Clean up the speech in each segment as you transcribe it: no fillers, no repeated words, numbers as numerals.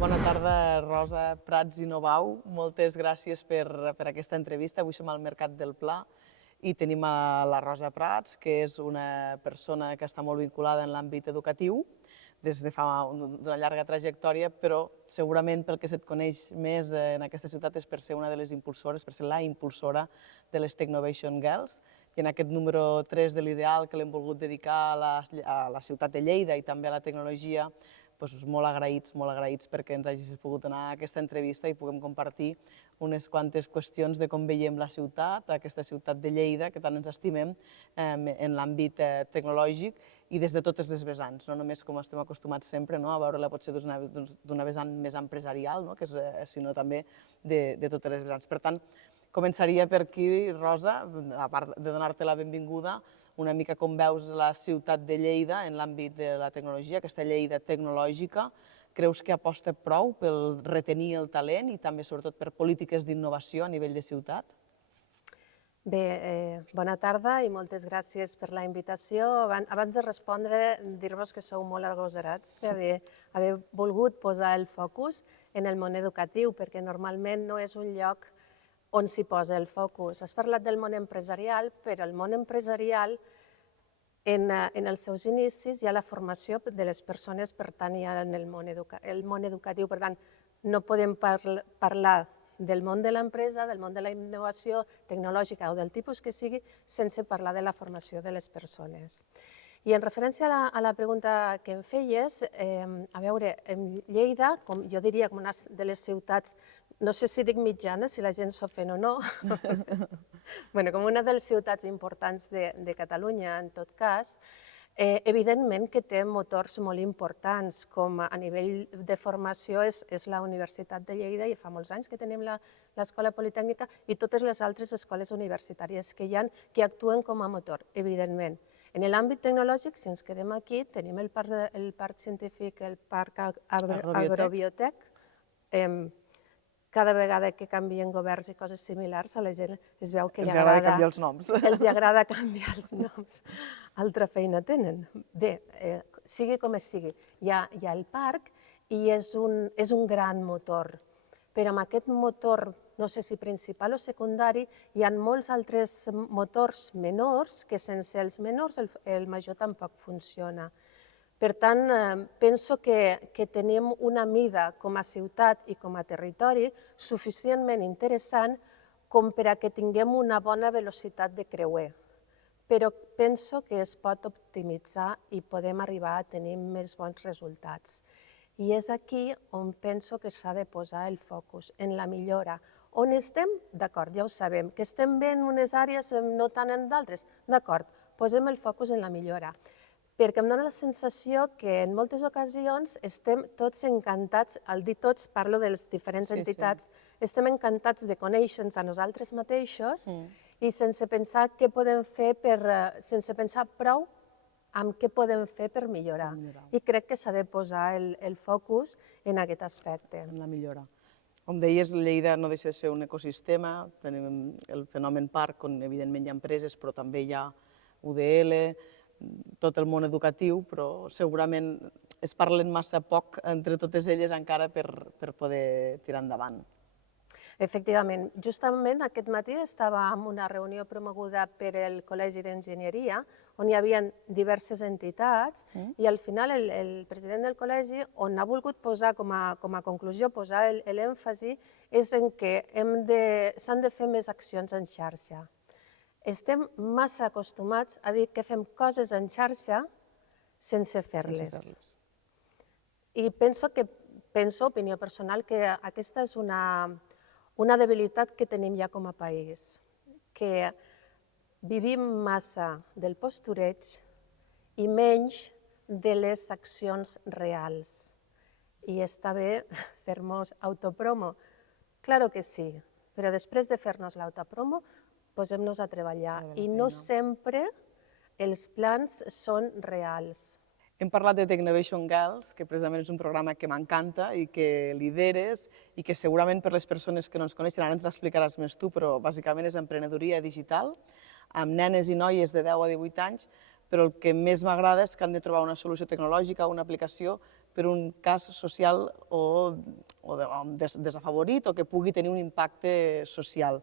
Bona tarda, Rosa Prats i Novau. Moltes gràcies per aquesta entrevista. Avui som al Mercat del Pla i tenim a la Rosa Prats, que és una persona que està molt vinculada en l'àmbit educatiu des de fa una llarga trajectòria, però segurament pel que se't coneix més en aquesta ciutat és per ser una de les impulsores, per ser la impulsora de les Technovation Girls. I en aquest número 3 de l'ideal que l'hem volgut dedicar a la ciutat de Lleida i també a la tecnologia, molt agraïts perquè ens hagis pogut donar aquesta entrevista i puguem compartir unes quantes qüestions de com veiem la ciutat, aquesta ciutat de Lleida, que tant ens estimem en l'àmbit tecnològic i des de totes les vessants, no només com estem acostumats sempre a veure-la potser d'una vessant més empresarial, sinó també de totes les vessants. Per tant, començaria per aquí, Rosa, a part de donar-te la benvinguda, una mica com veus la ciutat de Lleida en l'àmbit de la tecnologia, aquesta Lleida tecnològica. Creus que aposta prou per retenir el talent i també, sobretot, per polítiques d'innovació a nivell de ciutat? Bé, bona tarda i moltes gràcies per la invitació. Abans de respondre, dir-vos que sou molt agosarats d'haver volgut posar el focus en el món educatiu, perquè normalment no és un lloc on s'hi posa el focus. Has parlat del món empresarial, però el món empresarial, en els seus inicis, hi ha la formació de les persones, per tant, hi ha el món educatiu. Per tant, no podem parlar del món de l'empresa, del món de la innovació tecnològica o del tipus que sigui, sense parlar de la formació de les persones. I en referència a la pregunta que em feies, a veure, Lleida, jo diria com una de les ciutats, no sé si dic mitjana, si la gent s'ofèn o no, com una de les ciutats importants de Catalunya, en tot cas, evidentment que té motors molt importants, com a nivell de formació és la Universitat de Lleida, i fa molts anys que tenim l'Escola Politècnica i totes les altres escoles universitàries que hi ha, que actuen com a motor, evidentment. En l'àmbit tecnològic, si ens quedem aquí, tenim el parc científic, el parc agrobiotec. Cada vegada que canvien governs i coses similars, a la gent es veu que els agrada canviar els noms. Els agrada canviar els noms. Altra feina tenen. Bé, sigui com sigui, hi ha el parc i és un gran motor. Però amb aquest motor, no sé si principal o secundari, hi ha molts altres motors menors que sense els menors el major tampoc funciona. Per tant, penso que tenim una mida com a ciutat i com a territori suficientment interessant com per a que tinguem una bona velocitat de creuer. Però penso que es pot optimitzar i podem arribar a tenir més bons resultats. I és aquí on penso que s'ha de posar el focus, en la millora. On estem? D'acord, ja ho sabem. Que estem bé en unes àrees, no tant en d'altres? D'acord, posem el focus en la millora. Perquè em dóna la sensació que en moltes ocasions estem tots encantats, al dir tots parlo de les diferents entitats, estem encantats de conèixer-nos a nosaltres mateixos i sense pensar què podem fer sense pensar prou en què podem fer per millorar. I crec que s'ha de posar el focus en aquest aspecte. En la millora. Com deies, Lleida no deixa de ser un ecosistema, tenim el fenomen parc, on evidentment hi ha empreses, però també hi ha UDL, tot el món educatiu, però segurament es parlen massa poc entre totes elles encara per poder tirar endavant. Efectivament. Justament aquest matí estava en una reunió promoguda per el Col·legi d'Enginyeria, on hi havia diverses entitats, i al final el president del col·legi, on ha volgut posar com a conclusió, posar l'èmfasi, és en que s'han de fer més accions en xarxa. Estem massa acostumats a dir que fem coses en xarxa sense fer-les. I penso, opinió personal, que aquesta és una debilitat que tenim ja com a país, que vivim massa del postureig i menys de les accions reals. I està bé fer-nos autopromo? Claro que sí, però després de fer-nos l'autopromo, posem-nos a treballar. I no sempre els plans són reals. Hem parlat de Technovation Girls, que precisament és un programa que m'encanta i que lideres i que segurament per les persones que no ens coneixen, ara ens l'explicaràs més tu, però bàsicament és emprenedoria digital, amb nenes i noies de 10 a 18 anys, però el que més m'agrada és que han de trobar una solució tecnològica, una aplicació per un cas social o desafavorit o que pugui tenir un impacte social.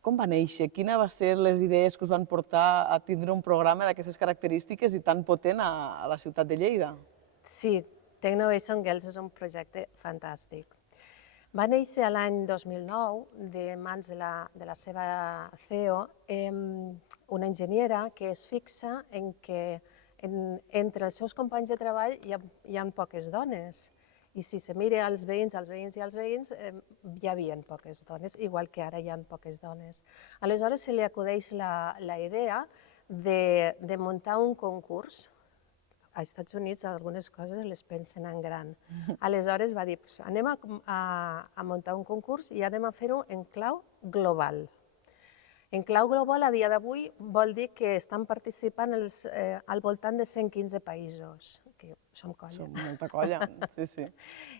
Com va néixer? Quines van ser les idees que us van portar a tindre un programa d'aquestes característiques i tan potent a la ciutat de Lleida? Sí, Technovation Girls és un projecte fantàstic. Va néixer l'any 2009 de mans de la seva CEO, una enginyera que es fixa en que entre els seus companys de treball hi ha poques dones. I si se mira als veïns hi havia poques dones, igual que ara hi ha poques dones. Aleshores se li acudeix la idea de muntar un concurs. Als Estats Units algunes coses les pensen en gran. Aleshores va dir, anem a muntar un concurs i anem a fer-ho en clau global. En clau global, a dia d'avui, vol dir que estan participant al voltant de 115 països, que som colla. Som molta colla, sí, sí.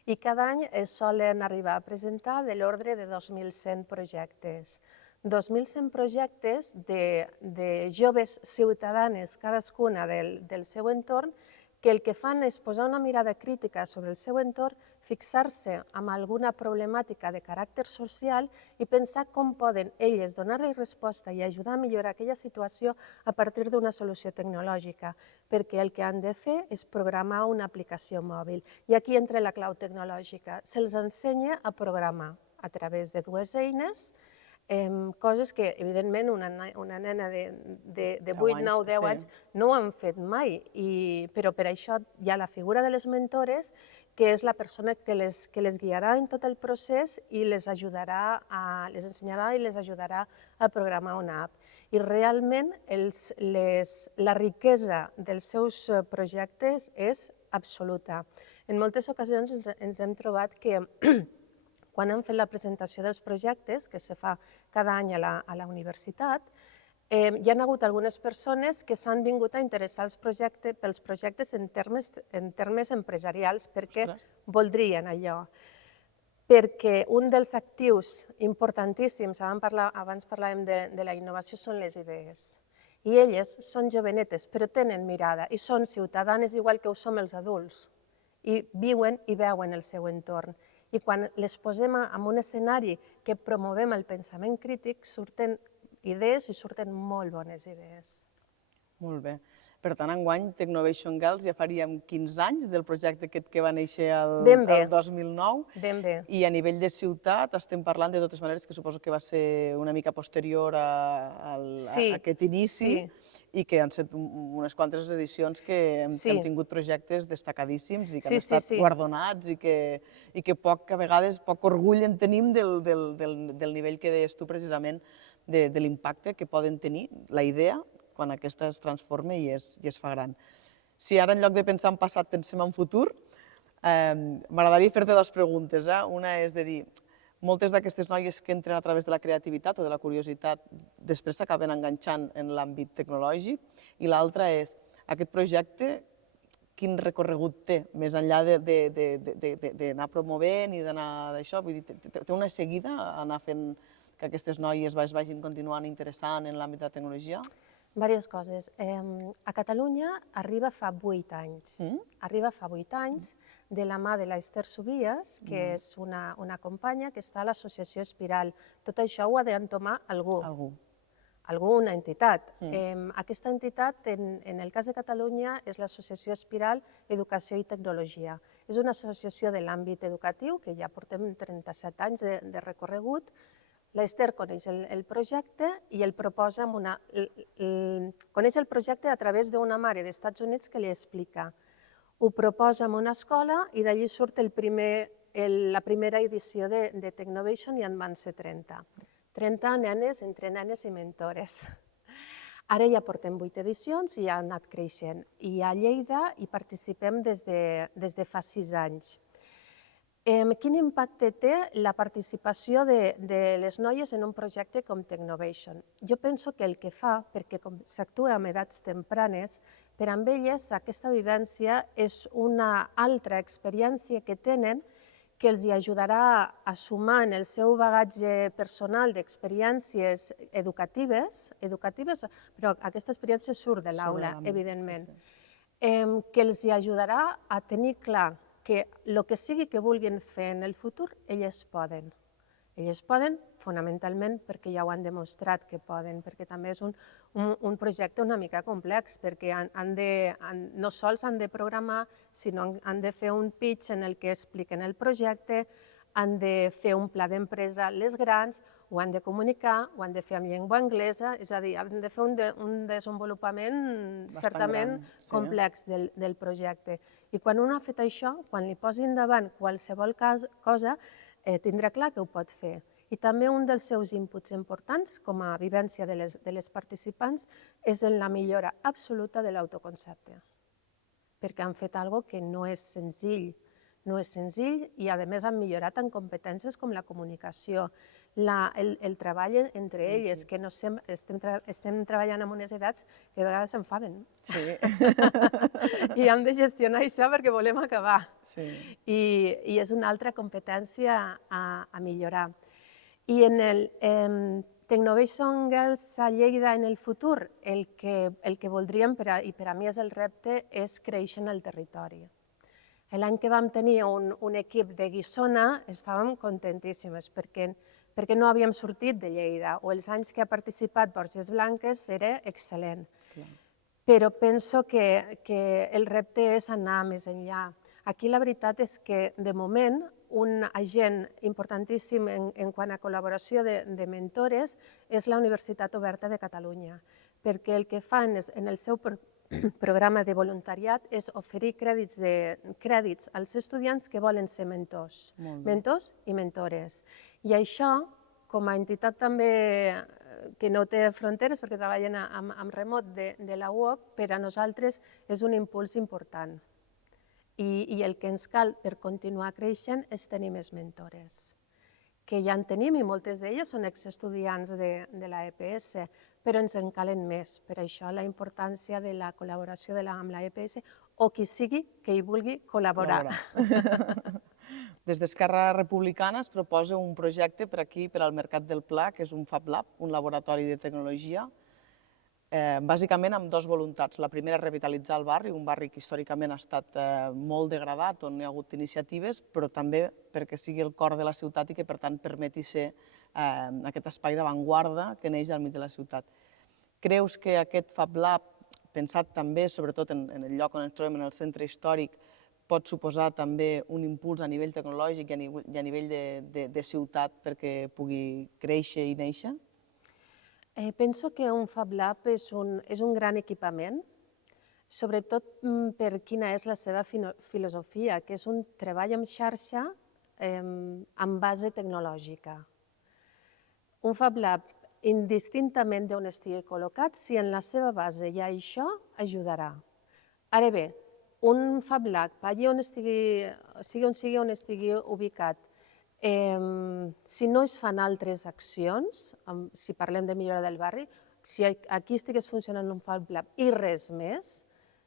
I cada any es solen arribar a presentar de l'ordre de 2.100 projectes. 2.100 projectes de joves ciutadanes, cadascuna del seu entorn, que el que fan és posar una mirada crítica sobre el seu entorn, fixar-se en alguna problemàtica de caràcter social i pensar com poden elles donar-li resposta i ajudar a millorar aquella situació a partir d'una solució tecnològica, perquè el que han de fer és programar una aplicació mòbil. I aquí entra la clau tecnològica. Se'ls ensenya a programar a través de dues eines, coses que, evidentment, una nena de 8, 9, 10 anys no ho han fet mai, però per això hi ha la figura de les mentores, que és la persona que les guiarà en tot el procés i les ensenyarà i les ajudarà a programar una app. I realment la riquesa dels seus projectes és absoluta. En moltes ocasions ens hem trobat que quan hem fet la presentació dels projectes, que se fa cada any a la universitat, hi ha hagut algunes persones que s'han vingut a interessar pels projectes en termes empresarials perquè voldrien allò. Perquè un dels actius importantíssims, abans parlàvem de la innovació, són les idees. I elles són jovenetes, però tenen mirada i són ciutadanes igual que ho som els adults. I viuen i veuen el seu entorn. I quan les posem en un escenari que promovem el pensament crític, surten idees i surten molt bones idees. Molt bé. Per tant, enguany, Technovation Girls ja faríem 15 anys del projecte aquest que va néixer el 2009. Ben bé. I a nivell de ciutat estem parlant, de totes maneres, que suposo que va ser una mica posterior a aquest inici i que han estat unes quantes edicions que hem tingut projectes destacadíssims i que han estat guardonats i que a vegades poc orgull en tenim del nivell que deies tu precisament de l'impacte que poden tenir la idea quan aquesta es transforma i es fa gran. Si ara en lloc de pensar en passat pensem en futur, m'agradaria fer-te dues preguntes. Una és de dir, moltes d'aquestes noies que entren a través de la creativitat o de la curiositat després s'acaben enganxant en l'àmbit tecnològic, i l'altra és, aquest projecte quin recorregut té, més enllà d'anar promovent i d'anar d'això? Vull dir, té una seguida anar fent que aquestes noies es vagin continuant interessant en l'àmbit de la tecnologia? Diverses coses. A Catalunya arriba fa 8 anys. Arriba fa 8 anys de la mà de l'Ester Subias, que és una companya que està a l'associació Espiral. Tot això ho ha d'entomar algú. Una entitat. Aquesta entitat, en el cas de Catalunya, és l'associació Espiral Educació i Tecnologia. És una associació de l'àmbit educatiu, que ja portem 37 anys de recorregut. L'Ester coneix el projecte i el proposa coneix el projecte a través d'una mare dels Estats Units que li explica. Ho proposa en una escola i d'allí surt la primera edició de Technovation i en van ser 30. 30 nenes, entre nenes i mentores. Ara ja portem 8 edicions i ha anat creixent. I a Lleida hi participem des de fa 6 anys. Quin impacte té la participació de les noies en un projecte com Technovation? Jo penso que el que fa, perquè com s'actua amb edats tempranes, per amb elles aquesta vivència és una altra experiència que tenen que els hi ajudarà a sumar en el seu bagatge personal d'experiències educatives, però aquesta experiència surt de l'aula, evidentment, que els hi ajudarà a tenir clar que el que sigui que vulguin fer en el futur, elles poden. Elles poden, fonamentalment, perquè ja ho han demostrat que poden, perquè també és un projecte una mica complex, perquè no sols han de programar, sinó han de fer un pitch en el que expliquen el projecte, han de fer un pla d'empresa les grans, ho han de comunicar, ho han de fer en llengua anglesa, és a dir, han de fer un desenvolupament certament complex del projecte. I quan un ha fet això, quan li posin davant qualsevol cosa, tindrà clar que ho pot fer. I també un dels seus inputs importants, com a vivència de les participants, és en la millora absoluta de l'autoconcepte. Perquè han fet alguna cosa que no és senzill. No és senzill i, a més, han millorat en competències com la comunicació, el treball entre elles, que estem treballant amb unes edats que a vegades s'enfaden. Sí. I hem de gestionar això perquè volem acabar. Sí. I és una altra competència a millorar. I en el Technovation Girls a Lleida en el futur, el que voldríem, i per a mi és el repte, és créixer en el territori. L'any que vam tenir un equip de Guissona estàvem contentíssimes perquè no havíem sortit de Lleida, o els anys que ha participat Borges Blanques era excel·lent. Però penso que el repte és anar més enllà. Aquí la veritat és que, de moment, un agent importantíssim en quant a col·laboració de mentores és la Universitat Oberta de Catalunya, perquè el que fan en el seu programa de voluntariat és oferir crèdits als estudiants que volen ser mentors i mentores. I això, com a entitat també que no té fronteres perquè treballen amb remot de la UOC, per a nosaltres és un impuls important. I el que ens cal per continuar creixent és tenir més mentores, que ja en tenim i moltes d'elles són exestudiants de la EPS, però ens en calen més. Per això la importància de la col·laboració amb la EPS o qui sigui que hi vulgui col·laborar. Des d'Esquerra Republicana es proposa un projecte per aquí, per al Mercat del Pla, que és un Fab Lab, un laboratori de tecnologia, bàsicament amb dues voluntats. La primera és revitalitzar el barri, un barri que històricament ha estat molt degradat, on hi ha hagut iniciatives, però també perquè sigui el cor de la ciutat i que, per tant, permeti ser aquest espai d'avantguarda que neix al mig de la ciutat. Creus que aquest Fab Lab, pensat també, sobretot en el lloc on ens trobem, en el centre històric, pot suposar també un impuls a nivell tecnològic i a nivell de ciutat perquè pugui créixer i néixer? Penso que un Fab Lab és un gran equipament, sobretot per quina és la seva filosofia, que és un treball en xarxa amb base tecnològica. Un Fab Lab, indistintament d'on estigui col·locat, si en la seva base hi ha això, ajudarà. Ara bé, un Fab Lab, allà on sigui on estigui ubicat, si no es fan altres accions, si parlem de millora del barri, si aquí estigués funcionant un Fab Lab i res més,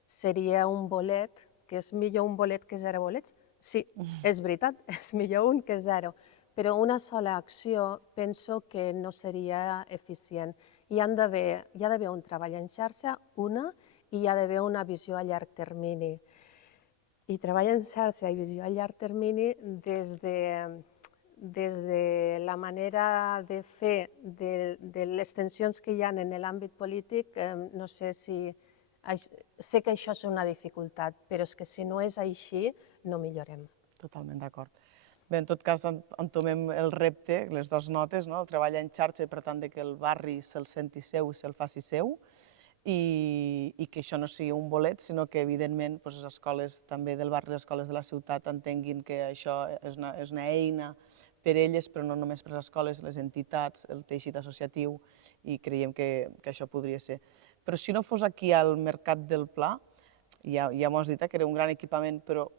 seria un bolet, que és millor un bolet que 0 bolets. Sí, és veritat, és millor un que 0, però una sola acció penso que no seria eficient. Hi ha d'haver un treball en xarxa, i hi ha d'haver una visió a llarg termini. I treball en xarxa i visió a llarg termini des de la manera de fer de les tensions que hi ha en l'àmbit polític, no sé si... Sé que això és una dificultat, però és que si no és així, no millorem. Totalment d'acord. Bé, en tot cas, entomem el repte, les dues notes, el treball en xarxa, per tant, que el barri se'l senti seu i se'l faci seu, i que això no sigui un bolet, sinó que, evidentment, les escoles també del barri, les escoles de la ciutat, entenguin que això és una eina per elles, però no només per les escoles, les entitats, el teixit associatiu, i creiem que això podria ser. Però si no fos aquí al Mercat del Pla, ja m'ho has dit que era un gran equipament, però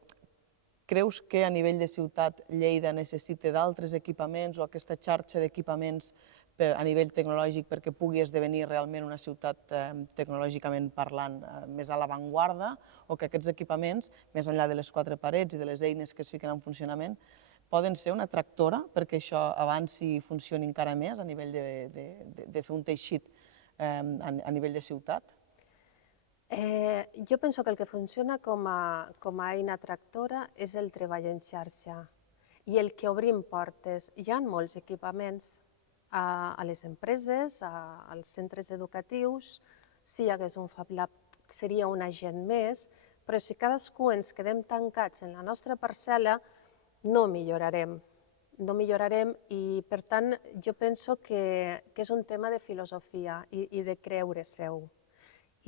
creus que a nivell de ciutat Lleida necessita d'altres equipaments o aquesta xarxa d'equipaments a nivell tecnològic perquè pugui esdevenir realment una ciutat tecnològicament parlant més a l'avantguarda, o que aquests equipaments, més enllà de les 4 parets i de les eines que es fiquen en funcionament, poden ser una tractora perquè això avanci i funcioni encara més a nivell de fer un teixit a nivell de ciutat? Jo penso que el que funciona com a eina tractora és el treball en xarxa i el que obrim portes. Hi ha molts equipaments a les empreses, als centres educatius. Si hi hagués un Fab Lab seria un agent més, però si cadascú ens quedem tancats en la nostra parcel·la, no millorarem. No millorarem i, per tant, jo penso que és un tema de filosofia i de creure seu.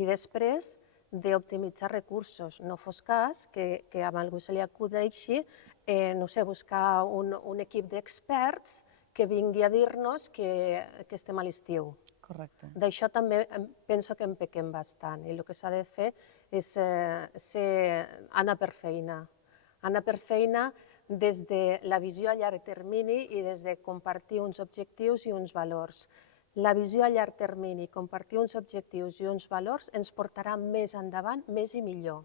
I després d'optimitzar recursos. No fos cas que a algú se li acudeixi, no sé, buscar un equip d'experts que vingui a dir-nos que estem a l'estiu. Correcte. D'això també penso que en pequem bastant i el que s'ha de fer és anar per feina. Anar per feina des de la visió a llarg termini i des de compartir uns objectius i uns valors. La visió a llarg termini, compartir uns objectius i uns valors ens portarà més endavant, més i millor.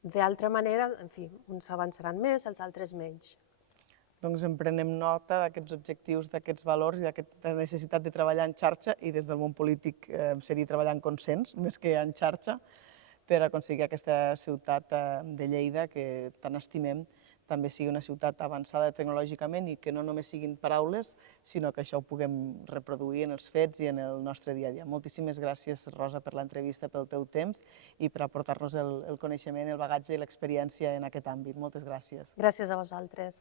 D'altra manera, en fi, uns avançaran més, els altres menys. Doncs en prenem nota d'aquests objectius, d'aquests valors i d'aquesta necessitat de treballar en xarxa i des del món polític seria treballar en consens, més que en xarxa, per aconseguir aquesta ciutat de Lleida que tant estimem també sigui una ciutat avançada tecnològicament i que no només siguin paraules, sinó que això ho puguem reproduir en els fets i en el nostre dia a dia. Moltíssimes gràcies, Rosa, per l'entrevista, pel teu temps i per aportar-nos el coneixement, el bagatge i l'experiència en aquest àmbit. Moltes gràcies. Gràcies a vosaltres.